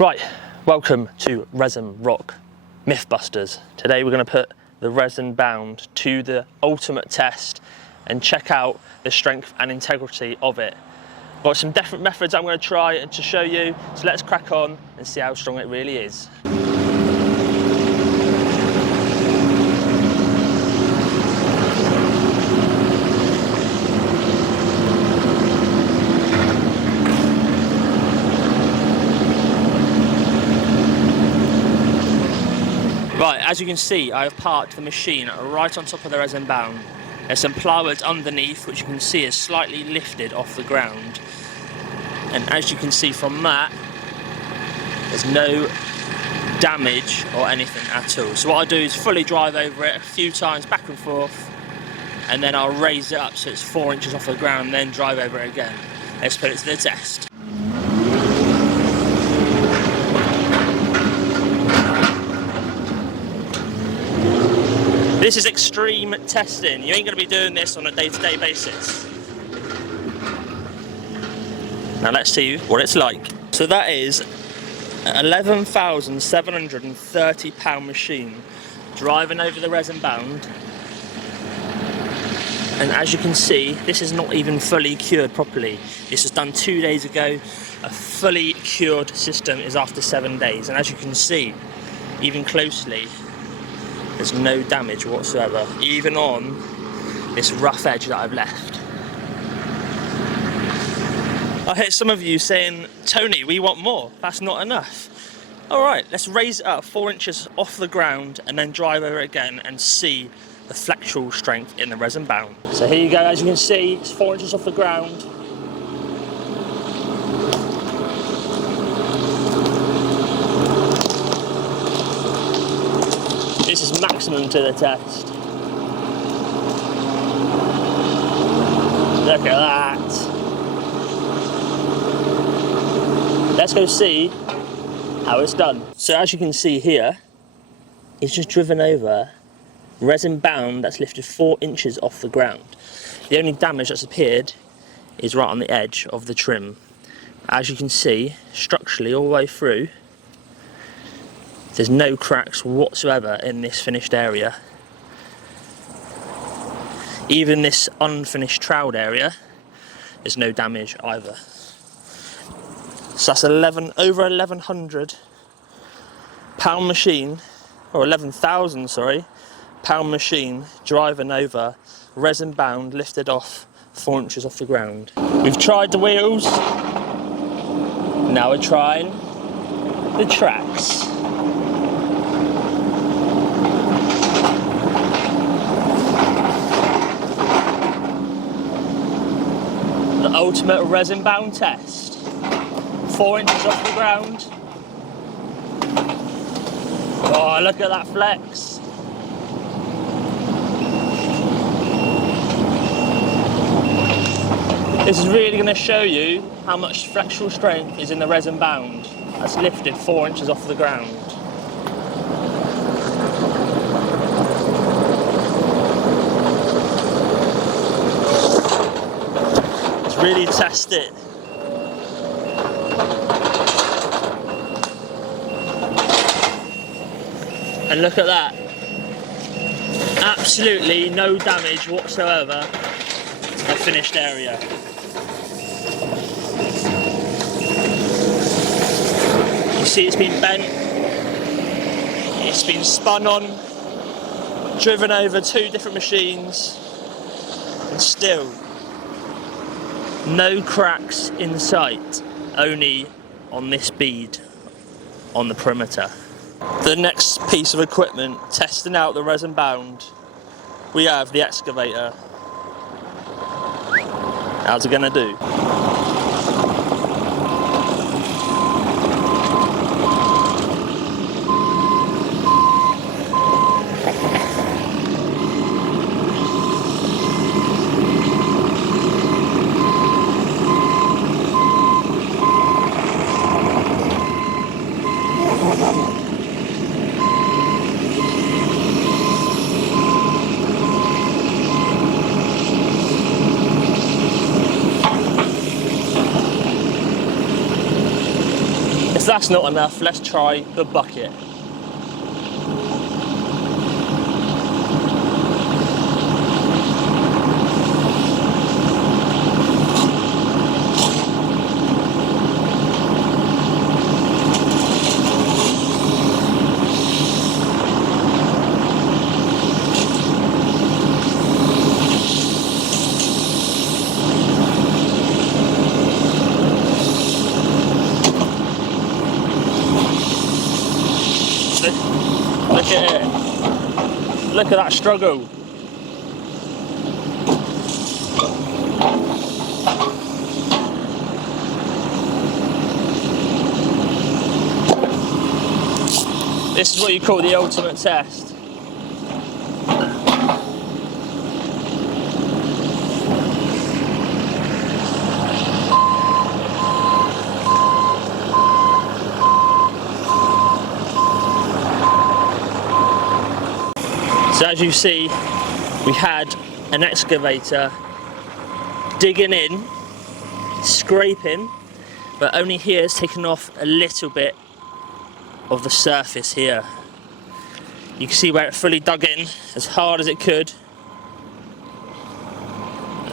Right, welcome to Resin Rock Mythbusters. Today we're going to put the resin bound to the ultimate test and check out the strength and integrity of it. Got some different methods I'm going to try to show you, so let's crack on and see how strong it really is. Right, as you can see, I have parked the machine right on top of the resin bound. There's some plywoods underneath, which you can see is slightly lifted off the ground. And as you can see from that, there's no damage or anything at all. So what I'll do is fully drive over it a few times back and forth, and then I'll raise it up so it's 4 inches off the ground, then drive over it again. Let's put it to the test. This is extreme testing. You ain't going to be doing this on a day-to-day basis. Now let's see what it's like. So that is an 11,730 pound machine driving over the resin bound. And as you can see, this is not even fully cured properly. This was done 2 days ago. A fully cured system is after 7 days. And as you can see, even closely, there's no damage whatsoever, even on this rough edge that I've left. I hear some of you saying, Tony, we want more, that's not enough. Alright, let's raise it up 4 inches off the ground and then drive over it again and see the flexural strength in the resin bound. So here you go, as you can see, it's 4 inches off the ground. This is maximum to the test. Look at that. Let's go see how it's done. So as you can see here, it's just driven over resin bound that's lifted 4 inches off the ground. The only damage that's appeared is right on the edge of the trim. As you can see, structurally all the way through, there's no cracks whatsoever in this finished area. Even this unfinished trowel area, there's no damage either. So that's over 1,100 pound machine, or 11,000, sorry, pound machine driving over resin bound, lifted off 4 inches off the ground. We've tried the wheels, now we're trying the tracks. The ultimate resin bound test. 4 inches off the ground. Oh, look at that flex. This is really going to show you how much flexural strength is in the resin bound that's lifted 4 inches off the ground. Really test it. And look at that. Absolutely no damage whatsoever to the finished area. You see it's been bent, it's been spun on, driven over 2 different machines, and still no cracks in sight, only on this bead on the perimeter. The next piece of equipment testing out the resin bound, we have the Excavator. How's it gonna do? that's not enough, let's try the bucket. Look at it. Look at that struggle. This is what you call the ultimate test. So as you see, we had an excavator digging in, scraping, but only here it's taken off a little bit of the surface here. You can see where it fully dug in as hard as it could.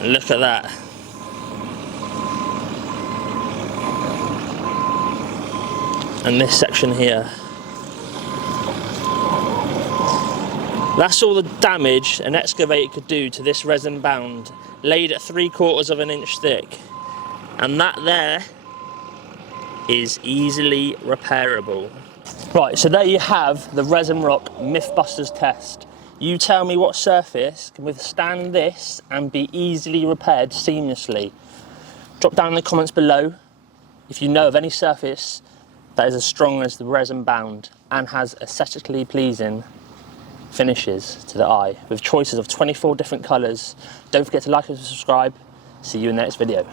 And look at that. And this section here. That's all the damage an excavator could do to this resin bound, laid at 3/4 of an inch thick. And that there is easily repairable. Right, so there you have the Resin Rock Mythbusters test. You tell me what surface can withstand this and be easily repaired seamlessly. Drop down in the comments below if you know of any surface that is as strong as the resin bound and has aesthetically pleasing finishes to the eye with choices of 24 different colours. Don't forget to like and subscribe. See you in the next video.